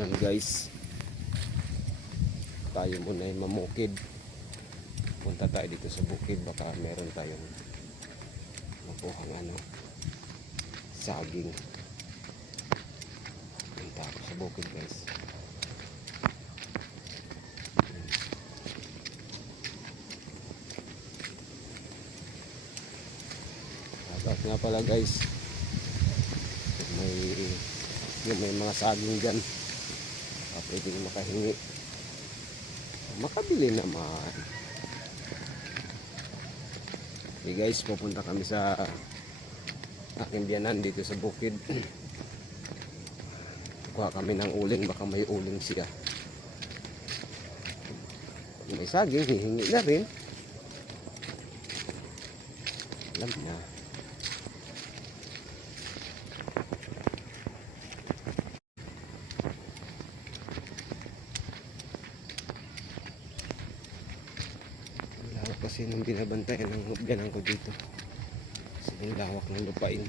umuulan guys, tayo muna ay mamukid. Punta tayo dito sa bukid, baka meron tayong makuhang saging. Punta ako sa bukid guys. Tapos nga pala guys, may mga saging dyan, pwedeng makahingi, makabili naman. Okay guys, pupunta kami sa aking biyanan dito sa bukid. Kuha kami ng uling, baka may uling siya. May saging, hihingi na rin. Alam na. Kasi nung binabantayan ng biyanan ko dito, kasi yung lawak ng lupain.